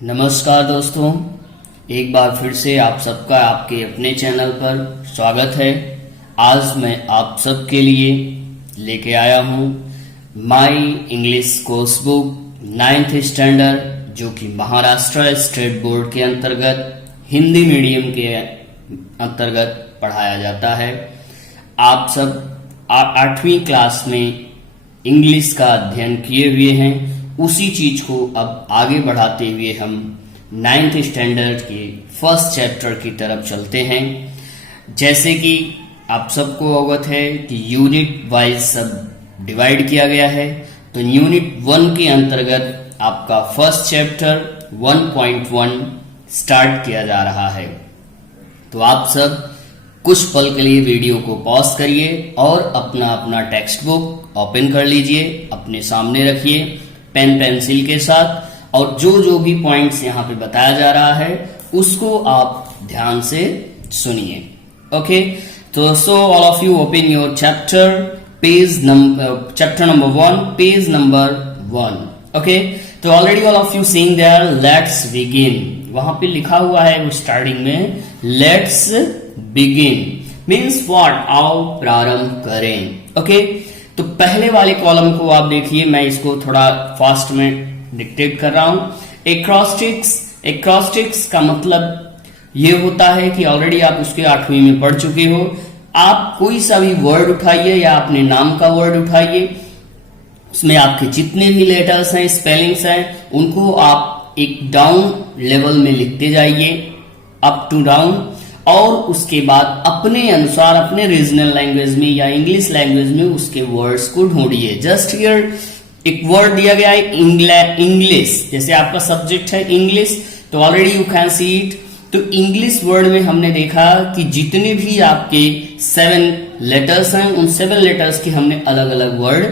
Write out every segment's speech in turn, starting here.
नमस्कार दोस्तों, एक बार फिर से आप सबका आपके अपने चैनल पर स्वागत है। आज मैं आप सबके लिए लेके आया हूँ my English course book 9th standard, जो कि महाराष्ट्र स्टेट बोर्ड के अंतर्गत हिंदी मीडियम के अंतर्गत पढ़ाया जाता है। आप सब 8वीं क्लास में इंग्लिश का अध्ययन किए हुए हैं। उसी चीज को अब आगे बढ़ाते हुए हम 9th स्टैंडर्ड के फर्स्ट चैप्टर की तरफ चलते हैं। जैसे कि आप सबको अवगत है कि यूनिट वाइज सब डिवाइड किया गया है, तो यूनिट 1 के अंतर्गत आपका फर्स्ट चैप्टर 1.1 स्टार्ट किया जा रहा है। तो आप सब कुछ पल के लिए वीडियो को पॉज करिए और अपना अपना टेक्स्ट बुक ओपन कर लीजिए, अपने सामने रखिए पेन पेंसिल के साथ, और जो भी पॉइंट्स यहाँ पे बताया जा रहा है उसको आप ध्यान से सुनिए। ओके, तो so all of you open your chapter number 1, page number 1। Okay, तो already all of you seeing there let's begin, वहां पे लिखा हुआ है वो स्टार्टिंग में लेट्स बिगिन मीन्स व्हाट, आओ प्रारंभ करें। ओके, तो पहले वाले कॉलम को आप देखिए, मैं इसको थोड़ा फास्ट में डिक्टेट कर रहा हूं। एक्रोस्टिक्स का मतलब ये होता है कि ऑलरेडी आप उसके 8वीं में पढ़ चुके हो। आप कोई सा भी वर्ड उठाइए या अपने नाम का वर्ड उठाइए, उसमें आपके जितने भी लेटर्स हैं, स्पेलिंग्स हैं, उनको आप एक डाउन लेवल में लिखते जाइए, अप टू डाउन, और उसके बाद अपने अनुसार अपने रीजनल लैंग्वेज में या इंग्लिश लैंग्वेज में उसके वर्ड्स को ढूंढिए। जस्ट हियर एक वर्ड दिया गया है इंग्लिश, जैसे आपका सब्जेक्ट है इंग्लिश, तो already you can see it. तो इंग्लिश वर्ड में हमने देखा कि जितने भी आपके 7 लेटर्स हैं, उन 7 लेटर्स के हमने अलग अलग वर्ड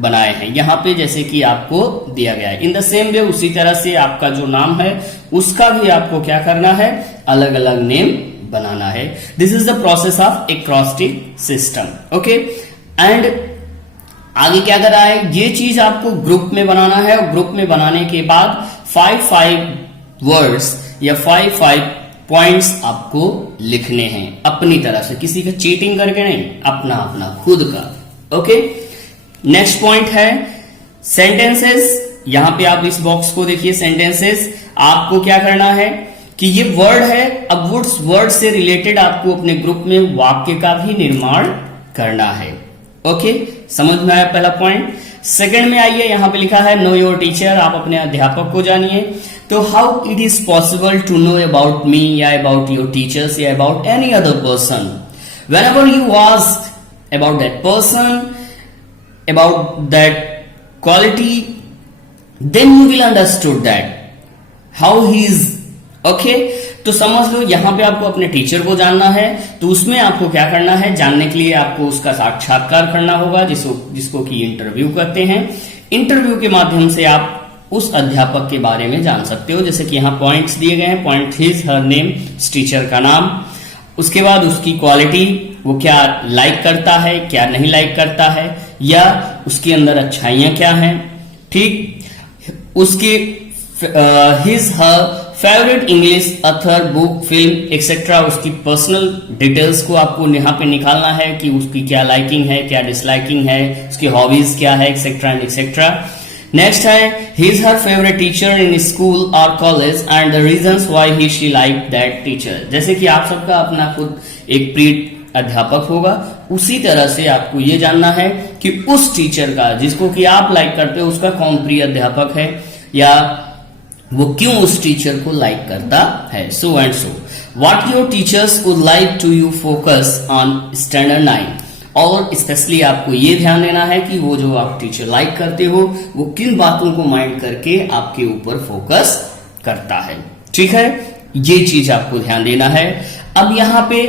बनाए हैं यहाँ पे, जैसे कि आपको दिया गया है। इन द सेम वे उसी तरह से आपका जो नाम है उसका भी आपको क्या करना है, अलग अलग नेम बनाना है। This is the process of acrostic system. Okay, and आगे क्या कर रहा है, ये चीज आपको ग्रुप में बनाना है, और ग्रुप में बनाने के बाद 5 वर्ड्स या 5 पॉइंट्स आपको लिखने हैं अपनी तरह से, किसी का चीटिंग करके नहीं, अपना अपना खुद का। ओके, नेक्स्ट पॉइंट है सेंटेंसेस। यहां पे आप इस बॉक्स को देखिए, सेंटेंसेस आपको क्या करना है कि ये वर्ड है, अब उस वर्ड से रिलेटेड आपको अपने ग्रुप में वाक्य का भी निर्माण करना है। ओके, समझ में आया पहला पॉइंट। सेकंड में आइए, यहां पे लिखा है नो योर टीचर, आप अपने अध्यापक को जानिए। तो how it is possible to know about me या अबाउट योर टीचर्स या about any other person, whenever you ask about that person, about that quality, then you will understood that how he is. Okay, तो समझ लो यहां पे आपको अपने teacher को जानना है, तो उसमें आपको क्या करना है, जानने के लिए आपको उसका साक्षात्कार करना होगा, जिसको कि इंटरव्यू कहते हैं। इंटरव्यू के माध्यम से आप उस अध्यापक के बारे में जान सकते हो, जैसे कि यहाँ पॉइंट्स दिए गए हैं। Point his her name, teacher का नाम, उसके बाद उसकी क्वालिटी, वो क्या लाइक करता है, क्या नहीं लाइक करता है, या उसके अंदर अच्छाइयां क्या हैं, ठीक, उसके his her favourite English author, book, film etcetera, उसकी पर्सनल डिटेल्स को आपको यहाँ पे निकालना है कि उसकी क्या लाइकिंग है, क्या डिसलाइकिंग है, उसकी हॉबीज क्या है, एक्सेट्रा एंड एक्सेट्रा। नेक्स्ट है his her favourite teacher in school और college and the reasons why he she like that teacher. जैसे कि आप सबका अपना खुद एक प्रिय अध्यापक होगा, उसी तरह से आपको ये जानना है कि उस टीचर का, जिसको कि आप लाइक करते हो, उसका कौन प्रिय अध्यापक है, या वो क्यों उस टीचर को लाइक करता है। So and so what your teachers would like to you focus on standard 9, और स्पेशली आपको ये ध्यान देना है कि वो जो आप टीचर लाइक करते हो वो किन बातों को माइंड करके आपके ऊपर फोकस करता है। ठीक है, ये चीज आपको ध्यान देना है। अब यहाँ पे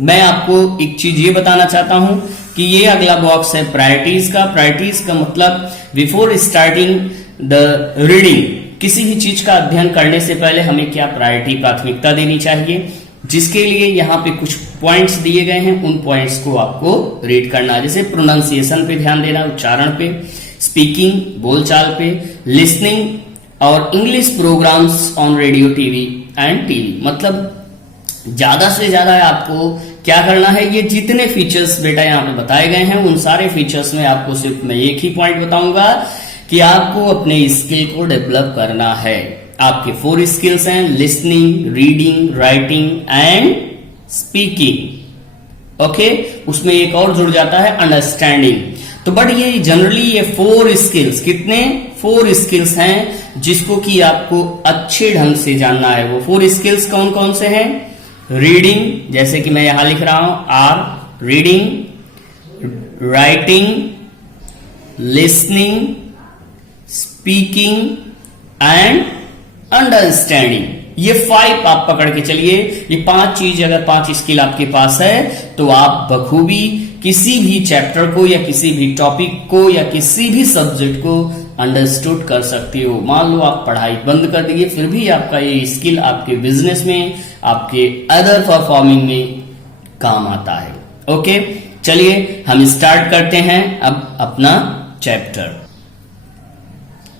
मैं आपको एक चीज ये बताना चाहता हूं कि ये अगला बॉक्स है प्रायोरिटीज का। प्रायोरिटीज का मतलब बिफोर स्टार्टिंग द रीडिंग, किसी भी चीज का अध्ययन करने से पहले हमें क्या प्रायोरिटी, प्राथमिकता देनी चाहिए, जिसके लिए यहाँ पे कुछ पॉइंट्स दिए गए हैं। उन पॉइंट्स को आपको रीड करना है, जैसे प्रोनाउंसिएशन पे ध्यान देना, उच्चारण पे, स्पीकिंग बोलचाल पे, लिसनिंग और English programs on radio TV and TV. मतलब ज्यादा से ज्यादा आपको क्या करना है, ये जितने फीचर्स बेटा यहाँ पे बताए गए हैं उन सारे फीचर्स में आपको सिर्फ मैं एक ही पॉइंट बताऊंगा कि आपको अपने स्किल को डेवलप करना है। आपके 4 स्किल्स हैं, listening, reading, writing and speaking. Okay, उसमें एक और जुड़ जाता है अंडरस्टैंडिंग। तो बट ये जनरली ये 4 स्किल्स, कितने 4 स्किल्स हैं जिसको कि आपको अच्छे ढंग से जानना है। वो 4 स्किल्स कौन कौन से हैं? रीडिंग, जैसे कि मैं यहां लिख रहा हूं R, reading, writing, listening, speaking and understanding. ये 5 आप पकड़ के चलिए। ये 5 चीज, अगर 5 स्किल आपके पास है तो आप बखूबी किसी भी चैप्टर को या किसी भी टॉपिक को या किसी भी सब्जेक्ट को अंडरस्टूड कर सकते हो। मान लो आप पढ़ाई बंद कर दिए, फिर भी आपका ये स्किल आपके बिजनेस में, आपके अदर परफॉर्मिंग में काम आता है। ओके, चलिए हम स्टार्ट करते हैं अब अपना चैप्टर।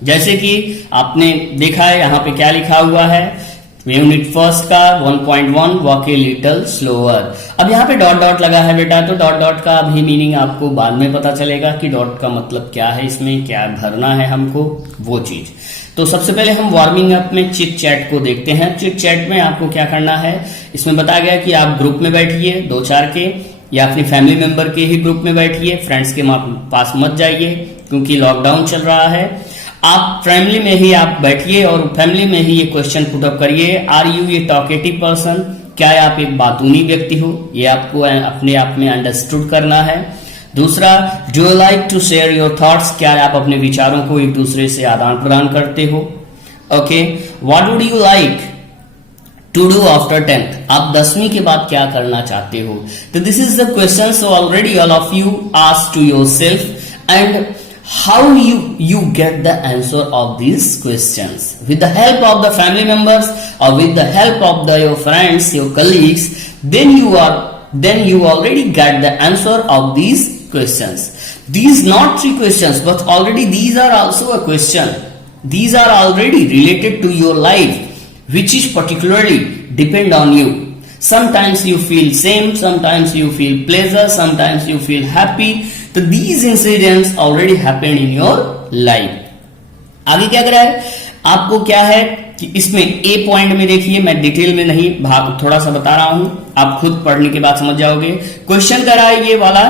जैसे कि आपने देखा है यहां पे क्या लिखा हुआ है, यूनिट फर्स्ट का 1.1 वॉक ए लिटिल स्लोअर। अब यहाँ पे डॉट डॉट लगा है बेटा, तो डॉट डॉट का भी मीनिंग आपको बाद में पता चलेगा कि डॉट का मतलब क्या है, इसमें क्या भरना है हमको वो चीज। तो सबसे पहले हम वार्मिंग अप में चिट चैट को देखते हैं। चिट चैट में आपको क्या करना है, इसमें बताया गया कि आप ग्रुप में बैठिए 2-4 के, या अपनी फैमिली मेंबर के ही ग्रुप में बैठिए, फ्रेंड्स के पास मत जाइए क्योंकि लॉकडाउन चल रहा है। आप फैमिली में ही आप बैठिए और फैमिली में ही ये क्वेश्चन पुटअप करिए, are you a talkative person, क्या आप एक बातूनी व्यक्ति हो? ये आपको अपने आप में अंडरस्टूड करना है। दूसरा, do you like to share your thoughts, क्या आप अपने विचारों को एक दूसरे से आदान प्रदान करते हो? Okay, what would you like to do after 10th, आप 10वीं के बाद क्या करना चाहते हो? तो this is the question, so already all of you ask to yourself and how you get the answer of these questions with the help of the family members or with the help of your friends, your colleagues, then you already get the answer of these questions. These not 3 questions, but already these are also a question. These are already related to your life, which is particularly depend on you. Sometimes you feel same, sometimes you feel pleasure, sometimes you feel happy. तो these incidents already happened in your life. आगे क्या कर रहा है, आपको क्या है कि इसमें ए पॉइंट में देखिए, मैं डिटेल में नहीं भाग थोड़ा सा बता रहा हूं, आप खुद पढ़ने के बाद समझ जाओगे। क्वेश्चन कर रहा है ये वाला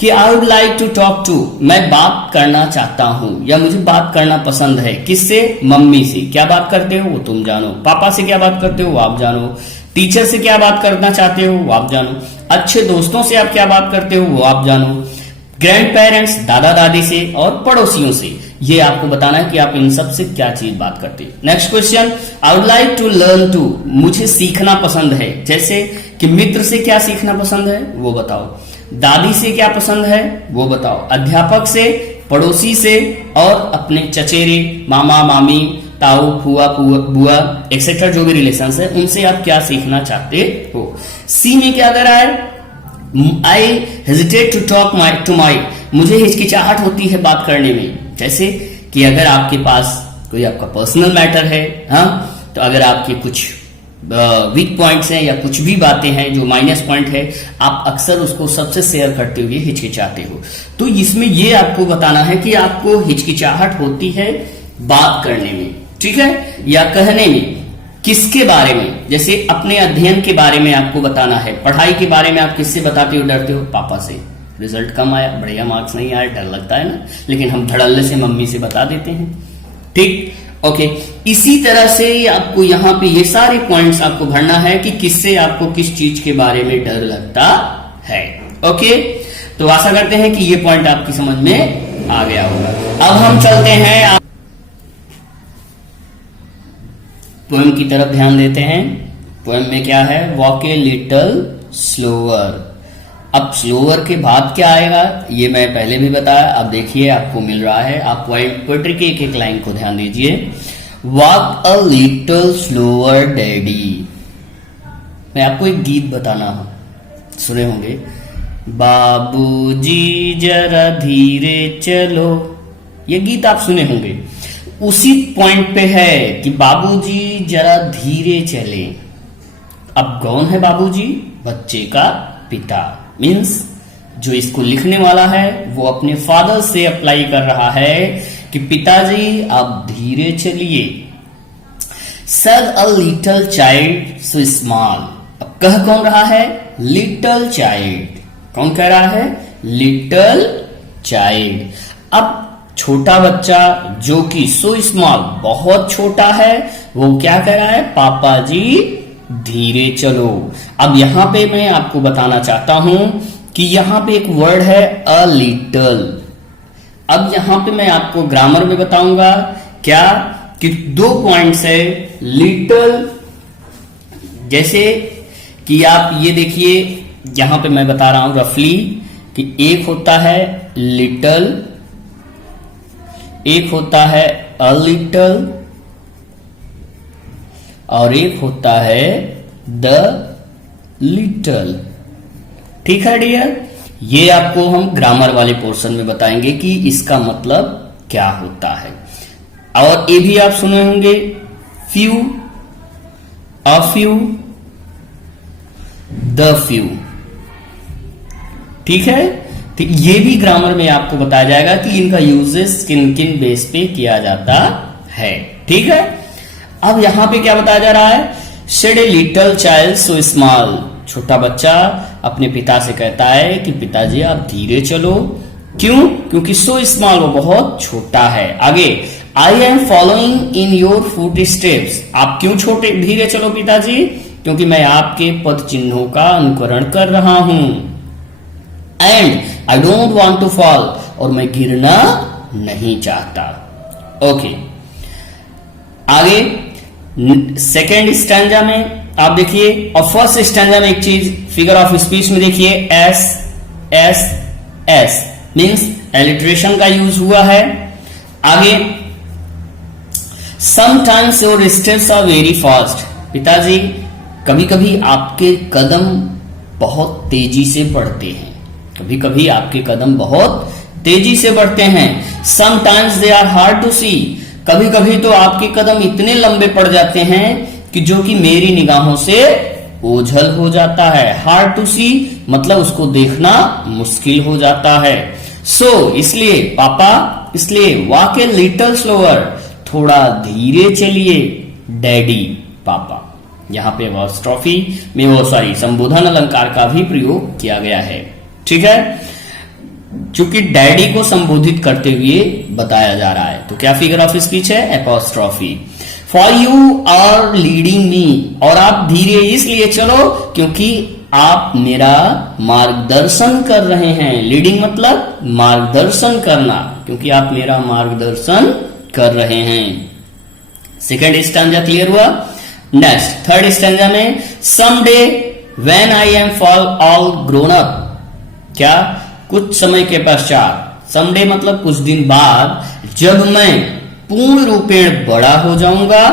कि I would like to talk to, मैं बात करना चाहता हूं या मुझे बात करना पसंद है। किससे? मम्मी से। क्या बात करते हो वो तुम जानो। पापा से क्या बात करते हो वो आप जानो। टीचर से क्या बात करना चाहते हो वो आप जानो। अच्छे दोस्तों से आप क्या बात करते हो वो आप जानो। ग्रैंड पेरेंट्स, दादा दादी से और पड़ोसियों से, ये आपको बताना है कि आप इन सब से क्या चीज बात करते हैं। Next question, I would like to learn to, मुझे सीखना पसंद है। जैसे कि मित्र से क्या सीखना पसंद है वो बताओ, दादी से क्या पसंद है वो बताओ, अध्यापक से, पड़ोसी से और अपने चचेरे, मामा मामी, ताऊ, फुआ बुआ एक्सेट्रा जो भी रिलेशन है उनसे आप क्या सीखना चाहते हो। सी में क्या दे रहा है, I hesitate to talk to my, मुझे हिचकिचाहट होती है बात करने में। जैसे कि अगर आपके पास कोई आपका पर्सनल मैटर है, हाँ, तो अगर आपके कुछ वीक पॉइंट्स हैं या कुछ भी बातें हैं जो माइनस पॉइंट है, आप अक्सर उसको सबसे शेयर करते हुए हिचकिचाते हो। तो इसमें ये आपको बताना है कि आपको हिचकिचाहट होती है बात करने में, ठीक है, या कहने में। किसके बारे में? जैसे अपने अध्ययन के बारे में आपको बताना है। पढ़ाई के बारे में आप किससे बताते हो, डरते हो? पापा से। रिजल्ट कम आया, बढ़िया मार्क्स नहीं आया, डर लगता है ना, लेकिन हम धड़ल्ले से मम्मी से बता देते हैं। ठीक, ओके। इसी तरह से आपको यहाँ पे ये सारे पॉइंट्स आपको भरना है कि किससे आपको किस चीज के बारे में डर लगता है। ओके, तो आशा करते हैं कि ये पॉइंट आपकी समझ में आ गया होगा। अब हम चलते हैं पोएम की तरफ, ध्यान देते हैं। पोएम में क्या है, वॉक ए लिटिल स्लोअर। अब स्लोअर के बाद क्या आएगा ये मैं पहले भी बताया, अब देखिए आपको मिल रहा है। आप पोएट्री के एक लाइन को ध्यान दीजिए, walk a little slower daddy. मैं आपको एक गीत बताना सुने होंगे, बाबूजी जरा धीरे चलो, ये गीत आप सुने होंगे। उसी पॉइंट पे है कि बाबूजी जरा धीरे चले। अब कौन है बाबूजी? बच्चे का पिता। मीन्स जो इसको लिखने वाला है वो अपने फादर से अप्लाई कर रहा है कि पिताजी आप धीरे चलिए। Said a little child so small। अब कह कौन रहा है? Little child. कौन कह रहा है? Little child. अब छोटा बच्चा जो कि सो स्मॉल बहुत छोटा है, वो क्या कह रहा है? पापा जी धीरे चलो। अब यहां पे मैं आपको बताना चाहता हूं कि यहां पे एक वर्ड है अ लिटल। अब यहां पे मैं आपको ग्रामर में बताऊंगा क्या कि 2 पॉइंट्स है लिटल। जैसे कि आप ये देखिए, यहां पे मैं बता रहा हूं रफली कि एक होता है लिटल, एक होता है अ लिटल और एक होता है द लिटल। ठीक है डियर, ये आपको हम ग्रामर वाले पोर्शन में बताएंगे कि इसका मतलब क्या होता है। और ये भी आप सुने होंगे few, a few, the few. ठीक है, तो ये भी ग्रामर में आपको बताया जाएगा कि इनका यूजेस किन किन बेस पे किया जाता है। ठीक है, अब यहां पे क्या बताया जा रहा है? Said a little child so small. छोटा बच्चा अपने पिता से कहता है कि पिताजी आप धीरे चलो। क्यों? क्योंकि सो स्मॉल वो बहुत छोटा है। आगे, I am following in your foot steps. आप क्यों छोटे धीरे चलो पिताजी? क्योंकि मैं आपके पद चिन्हों का अनुकरण कर रहा हूं। And I don't want to fall, और मैं गिरना नहीं चाहता। ओके, आगे सेकेंड स्टैंजा में आप देखिए, और फर्स्ट स्टैंजा में एक चीज फिगर ऑफ स्पीच में देखिए, S S S means alliteration का यूज हुआ है। आगे, sometimes your steps are very fast. पिताजी कभी कभी आपके कदम बहुत तेजी से बढ़ते हैं, कभी कभी आपके कदम बहुत तेजी से बढ़ते हैं। Sometimes they are hard to see. कभी कभी तो आपके कदम इतने लंबे पड़ जाते हैं कि जो कि मेरी निगाहों से ओझल हो जाता है। हार्ड टू सी मतलब उसको देखना मुश्किल हो जाता है। सो इसलिए पापा, इसलिए वॉक ए लिटल स्लोअर, थोड़ा धीरे चलिए डैडी, पापा। यहां पे अपॉस्ट्रोफी में वो संबोधन अलंकार का भी प्रयोग किया गया है। ठीक है, चूंकि डैडी को संबोधित करते हुए बताया जा रहा है, तो क्या फिगर ऑफ स्पीच है? Apostrophe. For you are leading me, और आप धीरे इसलिए चलो क्योंकि आप मेरा मार्गदर्शन कर रहे हैं। लीडिंग मतलब मार्गदर्शन करना, क्योंकि आप मेरा मार्गदर्शन कर रहे हैं। सेकेंड स्टैंजा क्लियर हुआ। नेक्स्ट थर्ड स्टैंजा में, someday when I am fall all grown up. क्या? कुछ समय के पश्चात, समडे मतलब कुछ दिन बाद, जब मैं पूर्ण रूपेण बड़ा हो जाऊंगा।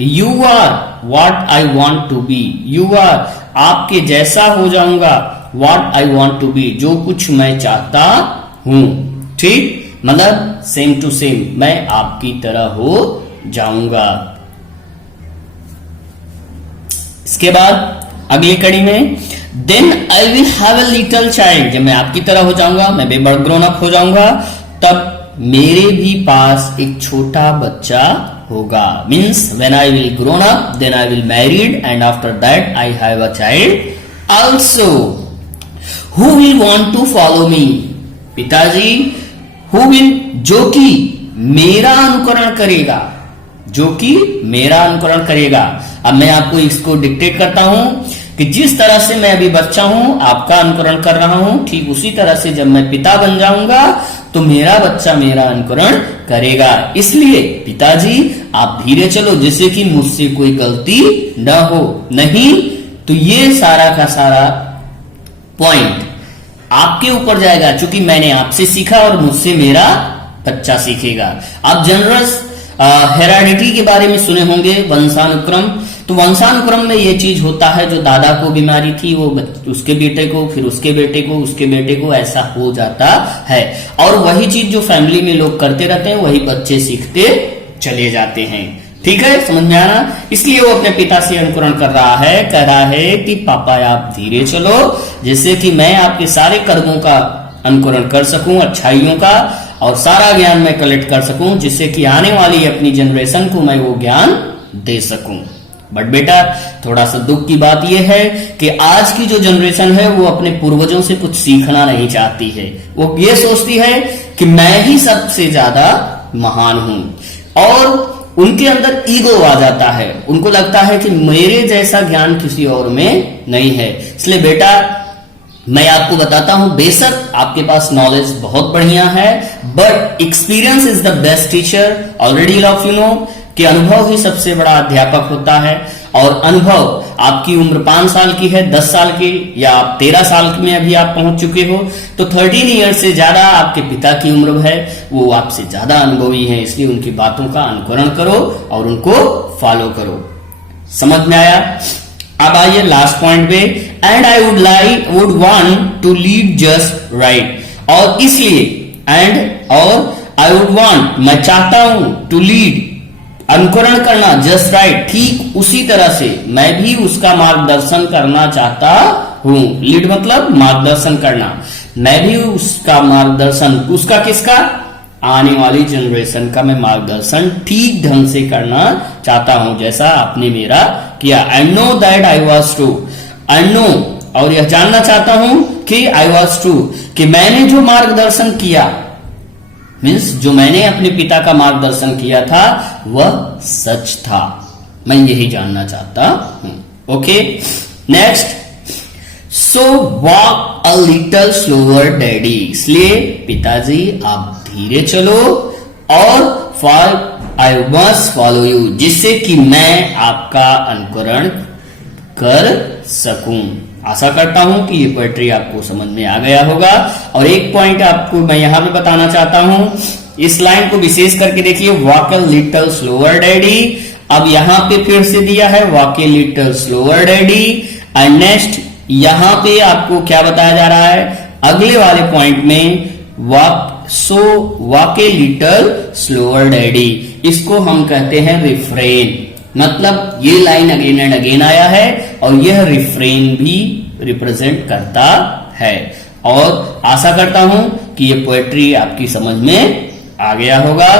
You are what I want to be. You are आपके जैसा हो जाऊंगा। What I want to be जो कुछ मैं चाहता हूं। ठीक, मतलब सेम टू सेम, मैं आपकी तरह हो जाऊंगा। इसके बाद अगली कड़ी में, then I will have a little child. जब मैं आपकी तरह हो जाऊंगा, मैं भी बड़ा ग्रोन अप हो जाऊंगा, तब मेरे भी पास एक छोटा बच्चा होगा। Means when I will grown up, then I will married, and after that I have a child also who will want to follow me. पिताजी, हु विल जो कि मेरा अनुकरण करेगा, जो कि मेरा अनुकरण करेगा। अब मैं आपको इसको डिक्टेट करता हूं कि जिस तरह से मैं अभी बच्चा हूं, आपका अनुकरण कर रहा हूं, ठीक उसी तरह से जब मैं पिता बन जाऊंगा तो मेरा बच्चा मेरा अनुकरण करेगा। इसलिए पिताजी आप धीरे चलो, जिससे कि मुझसे कोई गलती न हो। नहीं तो ये सारा का सारा पॉइंट आपके ऊपर जाएगा, क्योंकि मैंने आपसे सीखा और मुझसे मेरा बच्चा सीखेगा। आप जनरस हेराडिटी के बारे में सुने होंगे, वंशानुक्रम। तो वंशानुक्रम में ये चीज होता है, जो दादा को बीमारी थी वो उसके बेटे को, फिर उसके बेटे को, उसके बेटे को, ऐसा हो जाता है। और वही चीज जो फैमिली में लोग करते रहते हैं वही बच्चे सीखते चले जाते हैं। ठीक है, समझ में आना। इसलिए वो अपने पिता से अनुकरण कर रहा है, कह रहा है कि पापा आप धीरे चलो, जिससे कि मैं आपके सारे कर्मों का अनुकरण कर सकूं, अच्छाइयों का, और सारा ज्ञान मैं कलेक्ट कर सकूं, जिससे कि आने वाली अपनी जनरेशन को मैं वो ज्ञान दे सकूं। बट बेटा थोड़ा सा दुख की बात यह है कि आज की जो जनरेशन है वो अपने पूर्वजों से कुछ सीखना नहीं चाहती है। वो ये सोचती है कि मैं ही सबसे ज्यादा महान हूं, और उनके अंदर ईगो आ जाता है। उनको लगता है कि मेरे जैसा ज्ञान किसी और में नहीं है। इसलिए बेटा मैं आपको बताता हूं, बेशक आपके पास नॉलेज बहुत बढ़िया है, but experience is the best teacher. Already of you know कि अनुभव ही सबसे बड़ा अध्यापक होता है। और अनुभव, आपकी उम्र 5 साल की है, 10 साल की, या आप 13 साल में अभी आप पहुंच चुके हो, तो 13 ईयर से ज्यादा आपके पिता की उम्र है, वो आपसे ज्यादा अनुभवी है। इसलिए उनकी बातों का अनुकरण करो और उनको फॉलो करो। समझ में आया? अब आइए लास्ट पॉइंट पे, and I would want to lead just right. और इसलिए आई वुड वांट, मैं चाहता हूं, टू लीड, अनुकरण करना, जस्ट राइट, ठीक उसी तरह से मैं भी उसका मार्गदर्शन करना चाहता हूं। लीड मतलब मार्गदर्शन करना। मैं भी उसका मार्गदर्शन, उसका किसका? आने वाली जनरेशन का मैं मार्गदर्शन ठीक ढंग से करना चाहता हूं, जैसा आपने मेरा किया। I know that I was true. I know, और यह जानना चाहता हूं कि आई वॉज ट्रू, कि मैंने जो मार्गदर्शन किया, मीन्स जो मैंने अपने पिता का मार्गदर्शन किया था वह सच था। मैं यही जानना चाहता हूं। Okay, next, so walk a little slower daddy. इसलिए पिताजी आप धीरे चलो, और आई मस्ट फॉलो यू, जिससे कि मैं आपका अनुकरण कर सकूं। आशा करता हूं कि ये पोएट्री आपको समझ में आ गया होगा। और एक पॉइंट आपको मैं यहां पे बताना चाहता हूं, इस लाइन को विशेष करके देखिए, walk a little slower daddy. अब यहां पे फिर से दिया है walk a little slower daddy, and next यहां पे आपको क्या बताया जा रहा है अगले वाले पॉइंट में, walk a little slower daddy. इसको हम कहते हैं रिफ्रेन। मतलब ये लाइन अगेन एंड अगेन आया है, और यह रिफ्रेन भी रिप्रेजेंट करता है। और आशा करता हूं कि ये पोएट्री आपकी समझ में आ गया होगा।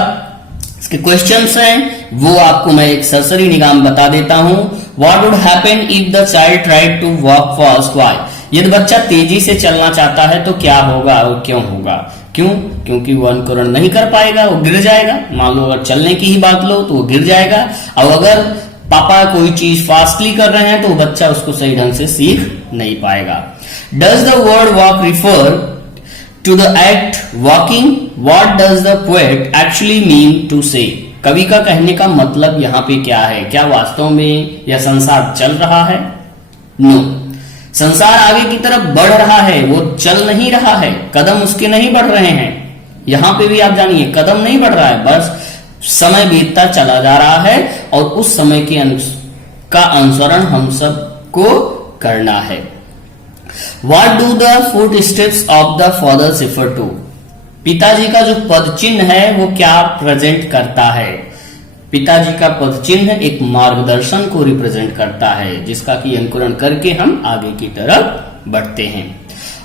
इसके क्वेश्चंस हैं, वो आपको मैं एक सरसरी निगाम बता देता हूं। What would happen if the child tried to walk fast? Why? यदि बच्चा तेजी से चलना चाहता है तो क्या होगा और क्यों होगा? क्यों? क्योंकि वो अनुकरण नहीं कर पाएगा, वो गिर जाएगा। मान लो अगर चलने की ही बात लो तो वो गिर जाएगा। और अगर पापा कोई चीज फास्टली कर रहे हैं तो बच्चा उसको सही ढंग से सीख नहीं पाएगा। Does the word walk refer to the act walking? What does the poet actually mean to say? कवि का कहने का मतलब यहाँ पे क्या है? क्या वास्तव में यह संसार चल रहा है? नो, संसार आगे की तरफ बढ़ रहा है, वो चल नहीं रहा है, कदम उसके नहीं बढ़ रहे हैं। यहां पे भी आप जानिए कदम नहीं बढ़ रहा है, बस समय बीतता चला जा रहा है, और उस समय के का अनुसरण हम सबको करना है। What do the footsteps of the father refer to? पिताजी का जो पद चिन्ह है वो क्या प्रेजेंट करता है? पिताजी का पद चिन्ह एक मार्गदर्शन को रिप्रेजेंट करता है, जिसका कि अनुकरण करके हम आगे की तरफ बढ़ते हैं।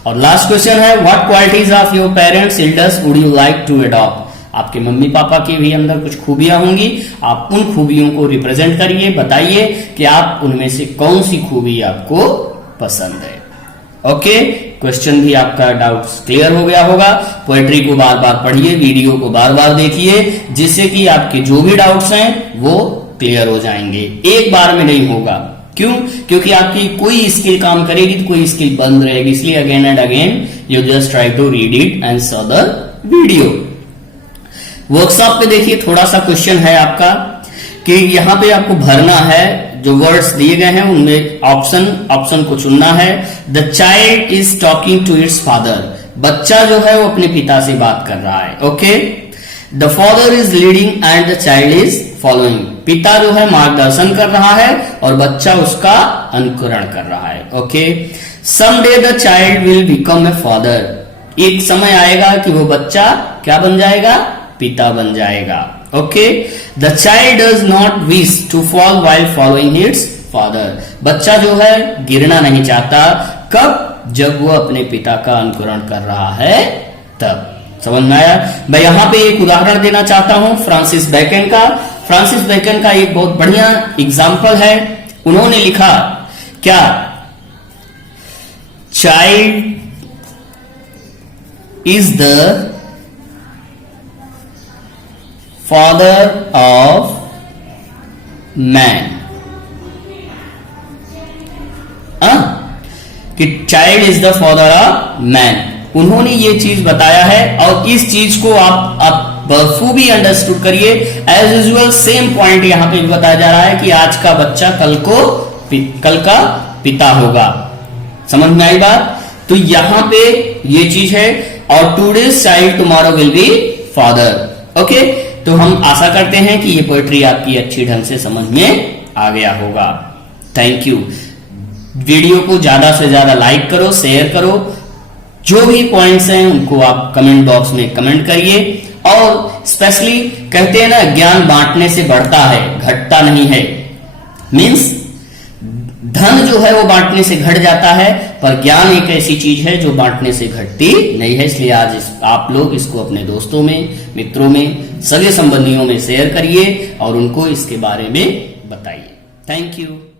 और लास्ट क्वेश्चन है, what qualities of your parents elders would you like to adopt? आपके मम्मी पापा के भी अंदर कुछ खूबियां होंगी, आप उन खूबियों को रिप्रेजेंट करिए, बताइए कि आप उनमें से कौन सी खूबी आपको पसंद है। ओके, क्वेश्चन भी आपका डाउट्स क्लियर हो गया होगा। पोएट्री को बार बार पढ़िए, वीडियो को बार बार देखिए, जिससे कि आपके जो भी डाउट्स हैं वो क्लियर हो जाएंगे। एक बार में नहीं होगा, क्यों? क्योंकि आपकी कोई स्किल काम करेगी तो कोई स्किल बंद रहेगी। इसलिए again and again you just try to read it and see the video. Workshop पे देखिए, थोड़ा सा क्वेश्चन है आपका कि यहाँ पे आपको भरना है, जो वर्ड्स दिए गए हैं उनमें ऑप्शन को चुनना है। The child is talking to its father. बच्चा जो है वो अपने पिता से बात कर रहा है। Okay, the father is leading and the child is following. पिता जो है मार्गदर्शन कर रहा है और बच्चा उसका अनुकरण कर रहा है। Okay, some day the child will become a father. एक समय आएगा कि वो बच्चा क्या बन जाएगा? पिता बन जाएगा। Okay, the child does not wish to fall while following its father. बच्चा जो है गिरना नहीं चाहता, कब? जब वो अपने पिता का अनुकरण कर रहा है तब। समझ में आया? मैं यहां पे एक उदाहरण देना चाहता हूं फ्रांसिस बेकन का। फ्रांसिस बेकन का एक बहुत बढ़िया एग्जाम्पल है। उन्होंने लिखा क्या? Child is the father of man. कि child is the father of man. उन्होंने ये चीज बताया है और इस चीज को आप बखूबी अंडरस्टूड करिए। एज यूजुअल सेम पॉइंट यहां पे भी बताया जा रहा है कि आज का बच्चा कल का पिता होगा। समझ में आई बात? तो यहां पे ये चीज है, और today's child tomorrow will be father. Okay, तो हम आशा करते हैं कि ये पोएट्री आपकी अच्छी ढंग से समझ में आ गया होगा। Thank you. वीडियो को ज्यादा से ज्यादा लाइक करो, शेयर करो। जो भी पॉइंट्स हैं उनको आप कमेंट बॉक्स में कमेंट करिए। और स्पेशली कहते हैं ना, ज्ञान बांटने से बढ़ता है, घटता नहीं है। मीन्स धन जो है वो बांटने से घट जाता है, पर ज्ञान एक ऐसी चीज है जो बांटने से घटती नहीं है। इसलिए आज आप लोग इसको अपने दोस्तों में, मित्रों में, सगे संबंधियों में शेयर करिए और उनको इसके बारे में बताइए। Thank you.